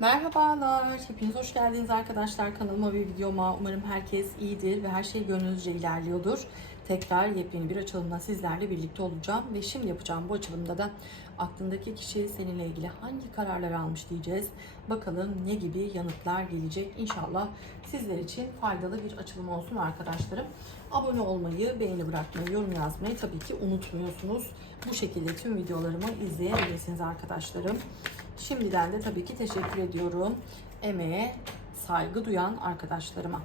Merhabalar, hepiniz hoş geldiniz arkadaşlar kanalıma ve videoma. Umarım herkes iyidir ve her şey gönlünüzce ilerliyordur. Tekrar yepyeni bir açılımla sizlerle birlikte olacağım ve şimdi yapacağım bu açılımda da aklındaki kişi seninle ilgili hangi kararlar almış diyeceğiz. Bakalım ne gibi yanıtlar gelecek. İnşallah sizler için faydalı bir açılım olsun arkadaşlarım. Abone olmayı, beğeni bırakmayı, yorum yazmayı tabii ki unutmuyorsunuz. Bu şekilde tüm videolarımı izleyebilirsiniz arkadaşlarım. Şimdiden de tabii ki teşekkür ediyorum emeğe saygı duyan arkadaşlarıma.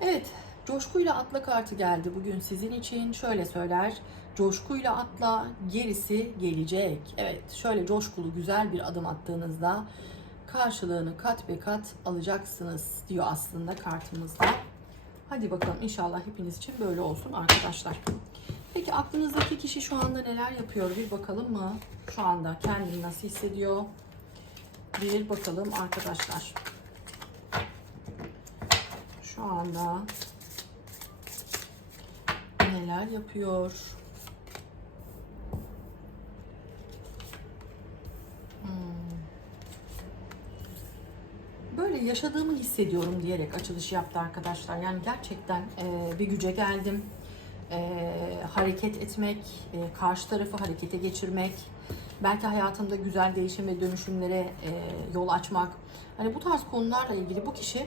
Evet, coşkuyla atla kartı geldi bugün sizin için. Şöyle söyler, coşkuyla atla gerisi gelecek. Evet, şöyle coşkulu güzel bir adım attığınızda karşılığını kat be kat alacaksınız diyor aslında kartımızda. Hadi bakalım inşallah hepiniz için böyle olsun arkadaşlar. Peki aklınızdaki kişi şu anda neler yapıyor bir bakalım mı? Şu anda kendini nasıl hissediyor? Bir bakalım arkadaşlar. Şu anda neler yapıyor? Hmm. Böyle yaşadığımı hissediyorum diyerek açılış yaptı arkadaşlar. Yani gerçekten bir güce geldim e, hareket etmek, e, karşı tarafı harekete geçirmek, belki hayatımda güzel değişim ve dönüşümlere e, yol açmak. Hani bu tarz konularla ilgili bu kişi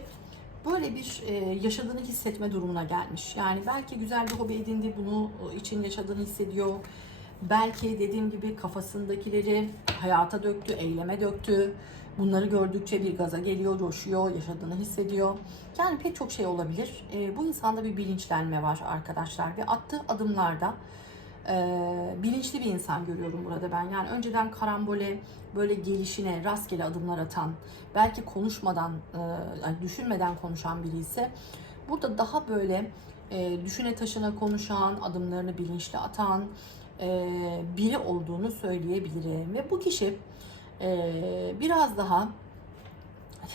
böyle bir e, yaşadığını hissetme durumuna gelmiş. Yani belki güzel bir hobi edindi, bunu için yaşadığını hissediyor. Belki dediğim gibi kafasındakileri hayata döktü, eyleme döktü. Bunları gördükçe bir gaza geliyor, coşuyor, yaşadığını hissediyor. Yani pek çok şey olabilir. E, bu insanda bir bilinçlenme var arkadaşlar ve attığı adımlarda e, bilinçli bir insan görüyorum burada ben. Yani önceden karambole, böyle gelişine, rastgele adımlar atan, belki konuşmadan, e, düşünmeden konuşan biri ise burada daha böyle e, düşüne taşına konuşan, adımlarını bilinçli atan e, biri olduğunu söyleyebilirim. Ve bu kişi biraz daha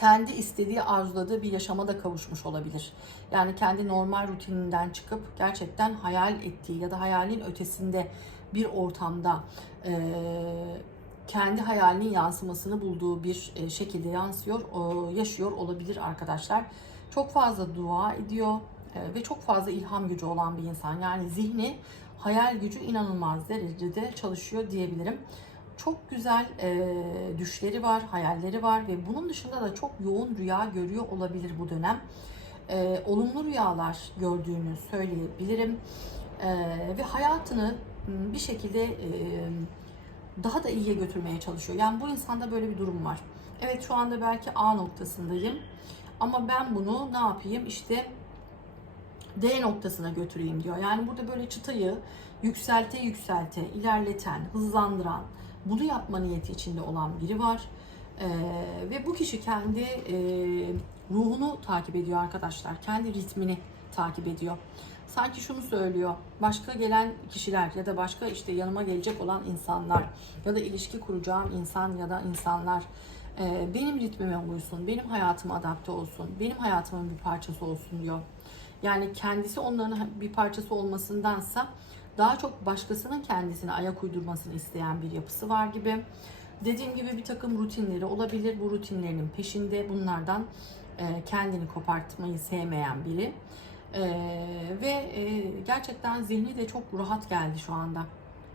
kendi istediği, arzuladığı bir yaşama da kavuşmuş olabilir. Yani kendi normal rutininden çıkıp gerçekten hayal ettiği ya da hayalin ötesinde bir ortamda e, kendi hayalinin yansımasını bulduğu bir e, şekilde yansıyor, yaşıyor olabilir arkadaşlar. Çok fazla dua ediyor e, ve çok fazla ilham gücü olan bir insan. Yani zihni, hayal gücü inanılmaz derecede çalışıyor diyebilirim çok güzel e, düşleri var, hayalleri var ve bunun dışında da çok yoğun rüya görüyor olabilir bu dönem. E, olumlu rüyalar gördüğünü söyleyebilirim e, ve hayatını bir şekilde e, daha da iyiye götürmeye çalışıyor. Yani bu insanda böyle bir durum var. Evet şu anda belki A noktasındayım ama ben bunu ne yapayım işte D noktasına götüreyim diyor. Yani burada böyle çıtayı yükselte yükselte, ilerleten, hızlandıran, bunu yapma niyeti içinde olan biri var. Ee, ve bu kişi kendi e, ruhunu takip ediyor arkadaşlar. Kendi ritmini takip ediyor. Sanki şunu söylüyor. Başka gelen kişiler ya da başka işte yanıma gelecek olan insanlar ya da ilişki kuracağım insan ya da insanlar e, benim ritmime uysun, benim hayatıma adapte olsun, benim hayatımın bir parçası olsun diyor. Yani kendisi onların bir parçası olmasındansa daha çok başkasının kendisine ayak uydurmasını isteyen bir yapısı var gibi. Dediğim gibi bir takım rutinleri olabilir. Bu rutinlerinin peşinde bunlardan e, kendini kopartmayı sevmeyen biri. E, ve e, gerçekten zihni de çok rahat geldi şu anda.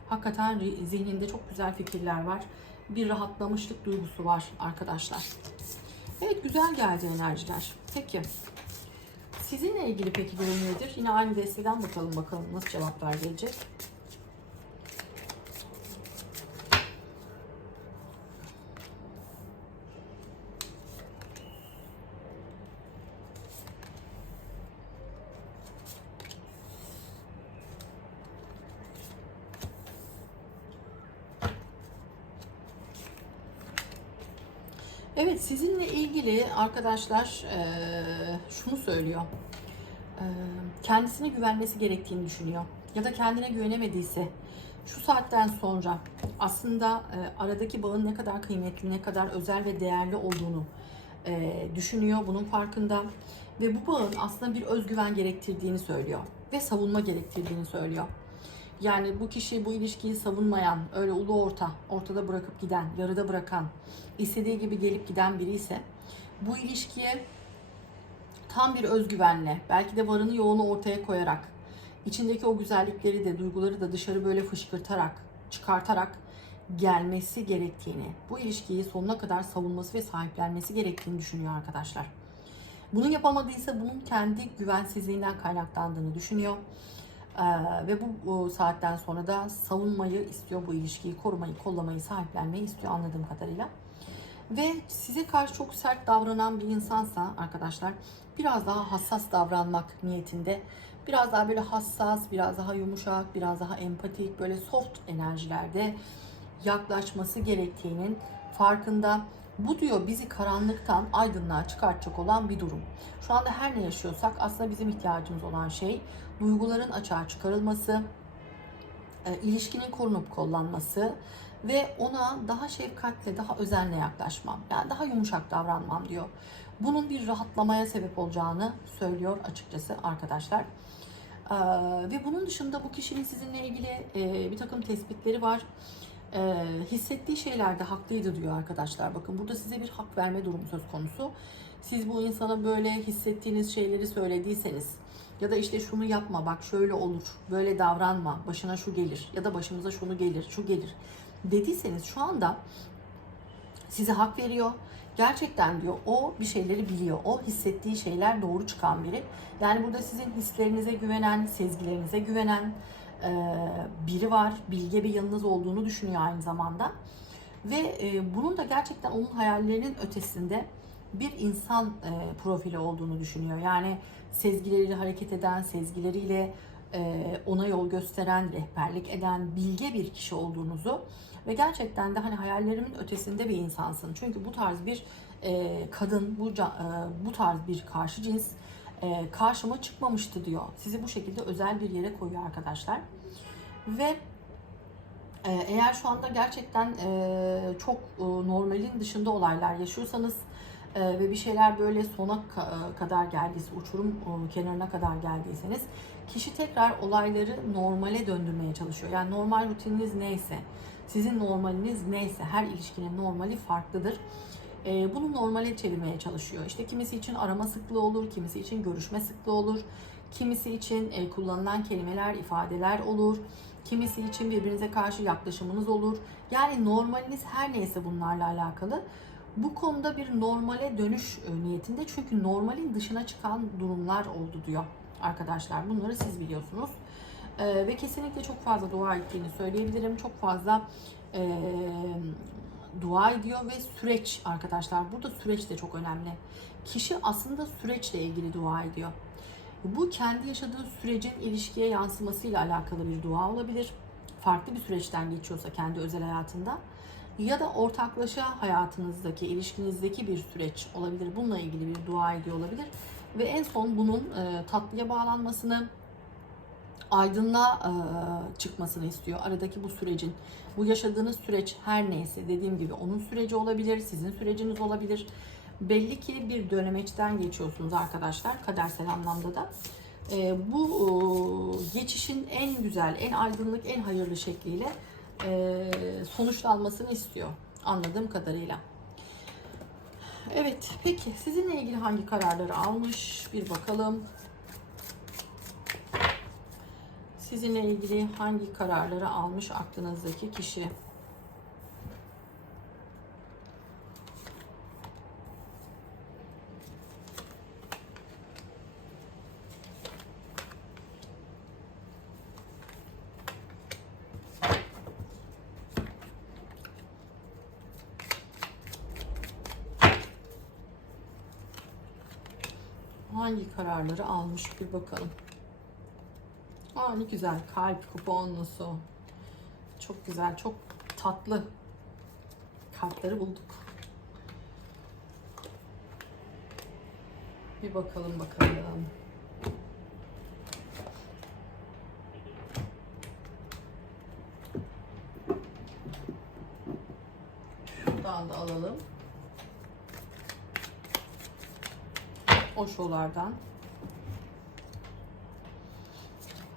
Hakikaten zihninde çok güzel fikirler var. Bir rahatlamışlık duygusu var arkadaşlar. Evet güzel geldi enerjiler. Peki. Sizinle ilgili peki durum nedir? Yine aynı desteden bakalım bakalım nasıl cevaplar gelecek. Evet sizinle ilgili arkadaşlar şunu söylüyor. Kendisine güvenmesi gerektiğini düşünüyor. Ya da kendine güvenemediyse şu saatten sonra aslında aradaki bağın ne kadar kıymetli, ne kadar özel ve değerli olduğunu düşünüyor. Bunun farkında. Ve bu bağın aslında bir özgüven gerektirdiğini söylüyor. Ve savunma gerektirdiğini söylüyor. Yani bu kişi bu ilişkiyi savunmayan, öyle ulu orta, ortada bırakıp giden, yarıda bırakan, istediği gibi gelip giden biri ise bu ilişkiye tam bir özgüvenle, belki de varını yoğunu ortaya koyarak, içindeki o güzellikleri de, duyguları da dışarı böyle fışkırtarak, çıkartarak gelmesi gerektiğini, bu ilişkiyi sonuna kadar savunması ve sahiplenmesi gerektiğini düşünüyor arkadaşlar. Bunu yapamadıysa bunun kendi güvensizliğinden kaynaklandığını düşünüyor. Ee, ve bu, saatten sonra da savunmayı istiyor, bu ilişkiyi korumayı, kollamayı, sahiplenmeyi istiyor anladığım kadarıyla. Ve size karşı çok sert davranan bir insansa arkadaşlar biraz daha hassas davranmak niyetinde biraz daha böyle hassas, biraz daha yumuşak, biraz daha empatik, böyle soft enerjilerde yaklaşması gerektiğinin farkında. Bu diyor bizi karanlıktan aydınlığa çıkartacak olan bir durum. Şu anda her ne yaşıyorsak aslında bizim ihtiyacımız olan şey duyguların açığa çıkarılması, ilişkinin korunup kollanması ve ona daha şefkatle, daha özenle yaklaşmam. Yani daha yumuşak davranmam diyor. Bunun bir rahatlamaya sebep olacağını söylüyor açıkçası arkadaşlar. Ee, ve bunun dışında bu kişinin sizinle ilgili e, bir takım tespitleri var. Ee, hissettiği şeylerde haklıydı diyor arkadaşlar. Bakın burada size bir hak verme durumu söz konusu. Siz bu insana böyle hissettiğiniz şeyleri söylediyseniz ya da işte şunu yapma bak şöyle olur, böyle davranma, başına şu gelir ya da başımıza şunu gelir, şu gelir dediyseniz şu anda size hak veriyor. Gerçekten diyor o bir şeyleri biliyor. O hissettiği şeyler doğru çıkan biri. Yani burada sizin hislerinize güvenen, sezgilerinize güvenen biri var. Bilge bir yanınız olduğunu düşünüyor aynı zamanda. Ve bunun da gerçekten onun hayallerinin ötesinde bir insan e, profili olduğunu düşünüyor. Yani sezgileriyle hareket eden, sezgileriyle e, ona yol gösteren, rehberlik eden, bilge bir kişi olduğunuzu ve gerçekten de hani hayallerimin ötesinde bir insansın. Çünkü bu tarz bir e, kadın, bu e, bu tarz bir karşı cins e, karşıma çıkmamıştı diyor. Sizi bu şekilde özel bir yere koyuyor arkadaşlar. Ve e, eğer şu anda gerçekten e, çok e, normalin dışında olaylar yaşıyorsanız e, ve bir şeyler böyle sona ka- kadar geldiyse, uçurum e, kenarına kadar geldiyseniz kişi tekrar olayları normale döndürmeye çalışıyor. Yani normal rutininiz neyse, sizin normaliniz neyse, her ilişkinin normali farklıdır. E, bunu normale çevirmeye çalışıyor. İşte kimisi için arama sıklığı olur, kimisi için görüşme sıklığı olur, kimisi için e, kullanılan kelimeler, ifadeler olur, kimisi için birbirinize karşı yaklaşımınız olur. Yani normaliniz her neyse bunlarla alakalı. Bu konuda bir normale dönüş e, niyetinde çünkü normalin dışına çıkan durumlar oldu diyor arkadaşlar. Bunları siz biliyorsunuz. Ee, ve kesinlikle çok fazla dua ettiğini söyleyebilirim. Çok fazla e, dua ediyor ve süreç arkadaşlar. Burada süreç de çok önemli. Kişi aslında süreçle ilgili dua ediyor. Bu kendi yaşadığı sürecin ilişkiye yansımasıyla alakalı bir dua olabilir. Farklı bir süreçten geçiyorsa kendi özel hayatında ya da ortaklaşa hayatınızdaki, ilişkinizdeki bir süreç olabilir. Bununla ilgili bir dua ediyor olabilir. Ve en son bunun e, tatlıya bağlanmasını, aydınlığa e, çıkmasını istiyor. Aradaki bu sürecin, bu yaşadığınız süreç her neyse dediğim gibi onun süreci olabilir, sizin süreciniz olabilir. Belli ki bir dönemeçten geçiyorsunuz arkadaşlar kadersel anlamda da. E, bu e, geçişin en güzel, en aydınlık, en hayırlı şekliyle e, sonuçlanmasını istiyor anladığım kadarıyla. Evet, peki sizinle ilgili hangi kararları almış? Bir bakalım. Sizinle ilgili hangi kararları almış aklınızdaki kişi? Hangi kararları almış bir bakalım. Aa ne güzel kalp kuponlusu. Çok güzel, çok tatlı. Kartları bulduk. Bir bakalım bakalım. Oşolardan.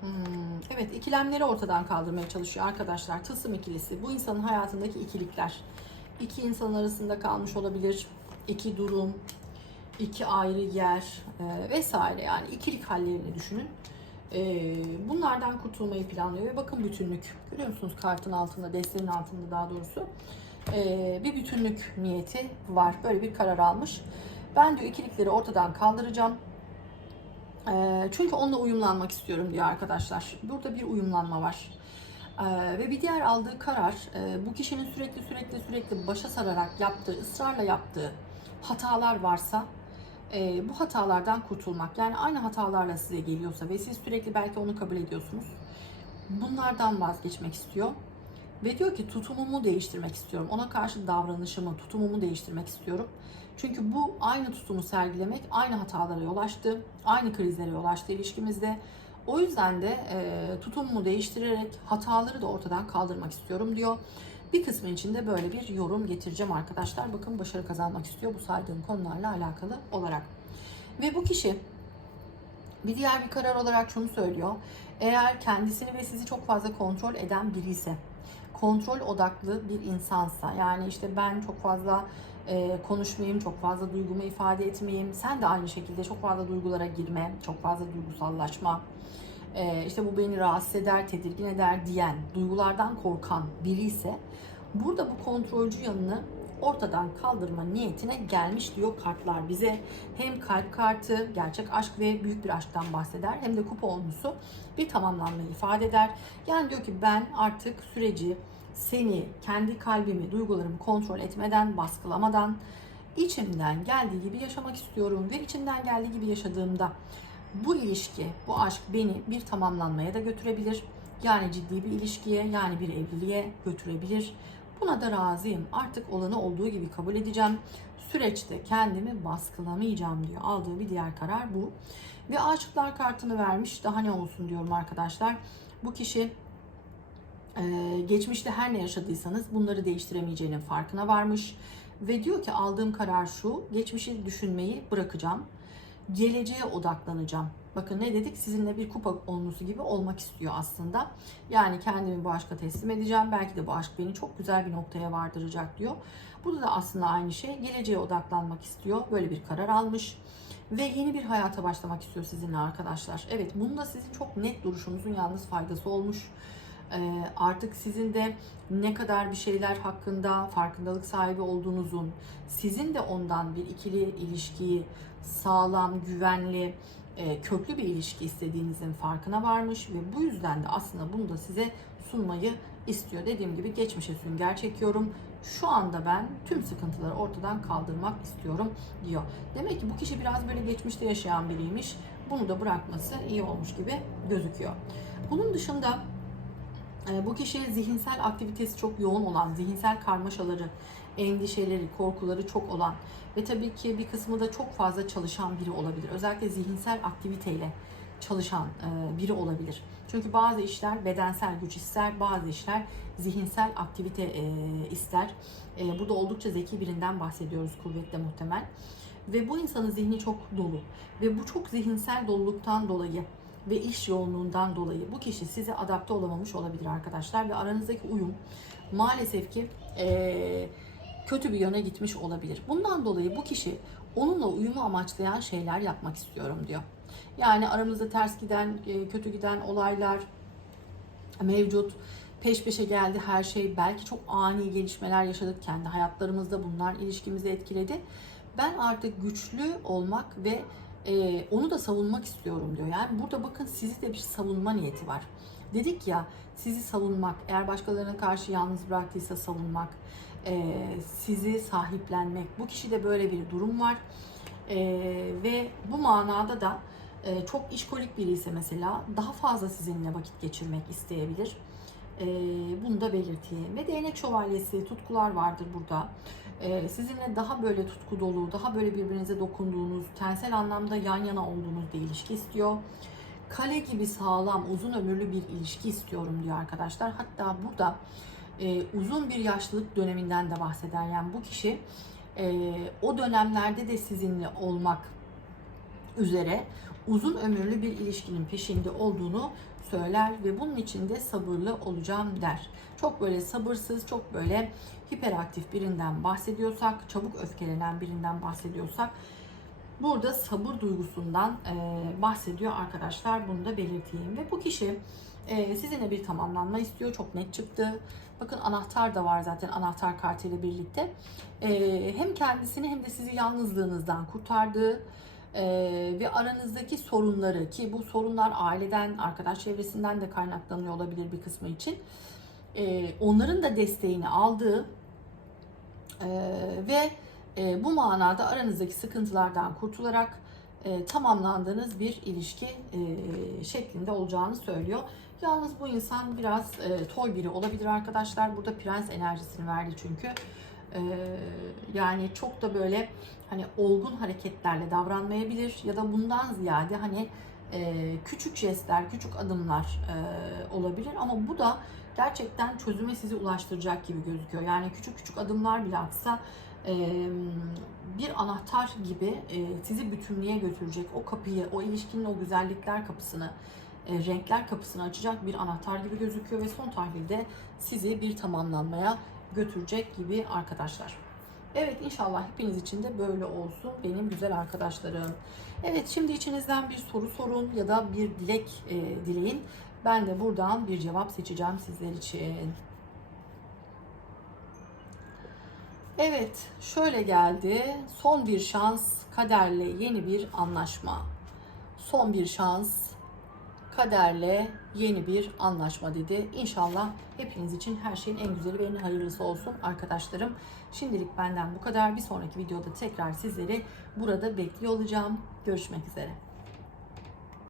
Hmm, evet ikilemleri ortadan kaldırmaya çalışıyor arkadaşlar. Tılsım ikilisi. Bu insanın hayatındaki ikilikler. İki insan arasında kalmış olabilir. iki durum, iki ayrı yer e, vesaire yani ikilik hallerini düşünün. E, bunlardan kurtulmayı planlıyor ve bakın bütünlük. Görüyor musunuz kartın altında, destenin altında daha doğrusu. E, bir bütünlük niyeti var. Böyle bir karar almış. Ben diyor ikilikleri ortadan kaldıracağım. E, çünkü onunla uyumlanmak istiyorum diyor arkadaşlar. Burada bir uyumlanma var. Ee, ve bir diğer aldığı karar e, bu kişinin sürekli sürekli sürekli başa sararak yaptığı, ısrarla yaptığı hatalar varsa e, bu hatalardan kurtulmak. Yani aynı hatalarla size geliyorsa ve siz sürekli belki onu kabul ediyorsunuz. Bunlardan vazgeçmek istiyor. Ve diyor ki tutumumu değiştirmek istiyorum. Ona karşı davranışımı, tutumumu değiştirmek istiyorum. Çünkü bu aynı tutumu sergilemek aynı hatalara yol açtı. Aynı krizlere yol açtı ilişkimizde. O yüzden de e, tutumumu değiştirerek hataları da ortadan kaldırmak istiyorum diyor. Bir kısmı için de böyle bir yorum getireceğim arkadaşlar. Bakın başarı kazanmak istiyor bu saydığım konularla alakalı olarak. Ve bu kişi bir diğer bir karar olarak şunu söylüyor. Eğer kendisini ve sizi çok fazla kontrol eden biri ise, kontrol odaklı bir insansa, yani işte ben çok fazla e, konuşmayayım, çok fazla duygumu ifade etmeyeyim, sen de aynı şekilde çok fazla duygulara girme, çok fazla duygusallaşma, e, işte bu beni rahatsız eder, tedirgin eder diyen, duygulardan korkan biri ise burada bu kontrolcü yanını ortadan kaldırma niyetine gelmiş diyor kartlar bize. Hem kalp kartı, gerçek aşk ve büyük bir aşktan bahseder hem de kupa olmusu bir tamamlanmayı ifade eder. Yani diyor ki ben artık süreci seni, kendi kalbimi, duygularımı kontrol etmeden, baskılamadan içimden geldiği gibi yaşamak istiyorum ve içimden geldiği gibi yaşadığımda bu ilişki, bu aşk beni bir tamamlanmaya da götürebilir. Yani ciddi bir ilişkiye, yani bir evliliğe götürebilir. Buna da razıyım. Artık olanı olduğu gibi kabul edeceğim. Süreçte kendimi baskılamayacağım diyor. Aldığı bir diğer karar bu. Ve aşıklar kartını vermiş. Daha ne olsun diyorum arkadaşlar. Bu kişi geçmişte her ne yaşadıysanız bunları değiştiremeyeceğinin farkına varmış. Ve diyor ki aldığım karar şu. Geçmişi düşünmeyi bırakacağım geleceğe odaklanacağım. Bakın ne dedik? Sizinle bir kupa olması gibi olmak istiyor aslında. Yani kendimi bu aşka teslim edeceğim. Belki de bu aşk beni çok güzel bir noktaya vardıracak diyor. Burada da aslında aynı şey. Geleceğe odaklanmak istiyor. Böyle bir karar almış. Ve yeni bir hayata başlamak istiyor sizinle arkadaşlar. Evet bunda sizin çok net duruşunuzun yalnız faydası olmuş. Ee, artık sizin de ne kadar bir şeyler hakkında farkındalık sahibi olduğunuzun, sizin de ondan bir ikili ilişkiyi sağlam, güvenli, e, köklü bir ilişki istediğinizin farkına varmış ve bu yüzden de aslında bunu da size sunmayı istiyor. Dediğim gibi geçmişe sünger çekiyorum. Şu anda ben tüm sıkıntıları ortadan kaldırmak istiyorum diyor. Demek ki bu kişi biraz böyle geçmişte yaşayan biriymiş. Bunu da bırakması iyi olmuş gibi gözüküyor. Bunun dışında bu kişi zihinsel aktivitesi çok yoğun olan, zihinsel karmaşaları, endişeleri, korkuları çok olan ve tabii ki bir kısmı da çok fazla çalışan biri olabilir. Özellikle zihinsel aktiviteyle çalışan e, biri olabilir. Çünkü bazı işler bedensel güç ister, bazı işler zihinsel aktivite e, ister. Burada oldukça zeki birinden bahsediyoruz kuvvetle muhtemel. Ve bu insanın zihni çok dolu. Ve bu çok zihinsel doluluktan dolayı ve iş yoğunluğundan dolayı bu kişi size adapte olamamış olabilir arkadaşlar ve aranızdaki uyum maalesef ki e, kötü bir yöne gitmiş olabilir. Bundan dolayı bu kişi onunla uyumu amaçlayan şeyler yapmak istiyorum diyor. Yani aramızda ters giden, e, kötü giden olaylar mevcut. Peş peşe geldi her şey. Belki çok ani gelişmeler yaşadık kendi hayatlarımızda. Bunlar ilişkimizi etkiledi. Ben artık güçlü olmak ve e, onu da savunmak istiyorum diyor. Yani burada bakın sizi de bir savunma niyeti var. Dedik ya sizi savunmak, eğer başkalarına karşı yalnız bıraktıysa savunmak, e, sizi sahiplenmek. Bu kişide böyle bir durum var. E, ve bu manada da e, çok işkolik biri ise mesela daha fazla sizinle vakit geçirmek isteyebilir. E, bunu da belirteyim. Ve değnek şövalyesi, tutkular vardır burada. E, sizinle daha böyle tutku dolu, daha böyle birbirinize dokunduğunuz, tensel anlamda yan yana olduğunuz bir ilişki istiyor. Kale gibi sağlam, uzun ömürlü bir ilişki istiyorum diyor arkadaşlar. Hatta burada e, uzun bir yaşlılık döneminden de bahseder. Yani bu kişi e, o dönemlerde de sizinle olmak üzere uzun ömürlü bir ilişkinin peşinde olduğunu söyler ve bunun için de sabırlı olacağım der. Çok böyle sabırsız, çok böyle hiperaktif birinden bahsediyorsak, çabuk öfkelenen birinden bahsediyorsak burada sabır duygusundan e, bahsediyor arkadaşlar. Bunu da belirteyim. Ve bu kişi e, sizinle bir tamamlanma istiyor. Çok net çıktı. Bakın anahtar da var zaten anahtar kartıyla birlikte. E, hem kendisini hem de sizi yalnızlığınızdan kurtardığı e, ve aranızdaki sorunları ki bu sorunlar aileden, arkadaş çevresinden de kaynaklanıyor olabilir bir kısmı için. E, onların da desteğini aldığı e, ve e, bu manada aranızdaki sıkıntılardan kurtularak e, tamamlandığınız bir ilişki e, şeklinde olacağını söylüyor. Yalnız bu insan biraz e, toy biri olabilir arkadaşlar. Burada prens enerjisini verdi çünkü. E, yani çok da böyle hani olgun hareketlerle davranmayabilir ya da bundan ziyade hani e, küçük jestler, küçük adımlar e, olabilir ama bu da gerçekten çözüme sizi ulaştıracak gibi gözüküyor. Yani küçük küçük adımlar bile atsa e, bir anahtar gibi e, sizi bütünlüğe götürecek o kapıyı, o ilişkinin o güzellikler kapısını, e, renkler kapısını açacak bir anahtar gibi gözüküyor ve son tahlilde sizi bir tamamlanmaya götürecek gibi arkadaşlar. Evet inşallah hepiniz için de böyle olsun benim güzel arkadaşlarım. Evet şimdi içinizden bir soru sorun ya da bir dilek e, dileyin. Ben de buradan bir cevap seçeceğim sizler için. Evet, şöyle geldi. Son bir şans, kaderle yeni bir anlaşma. Son bir şans, kaderle yeni bir anlaşma dedi. İnşallah hepiniz için her şeyin en güzeli ve en hayırlısı olsun arkadaşlarım. Şimdilik benden bu kadar. Bir sonraki videoda tekrar sizleri burada bekliyor olacağım. Görüşmek üzere.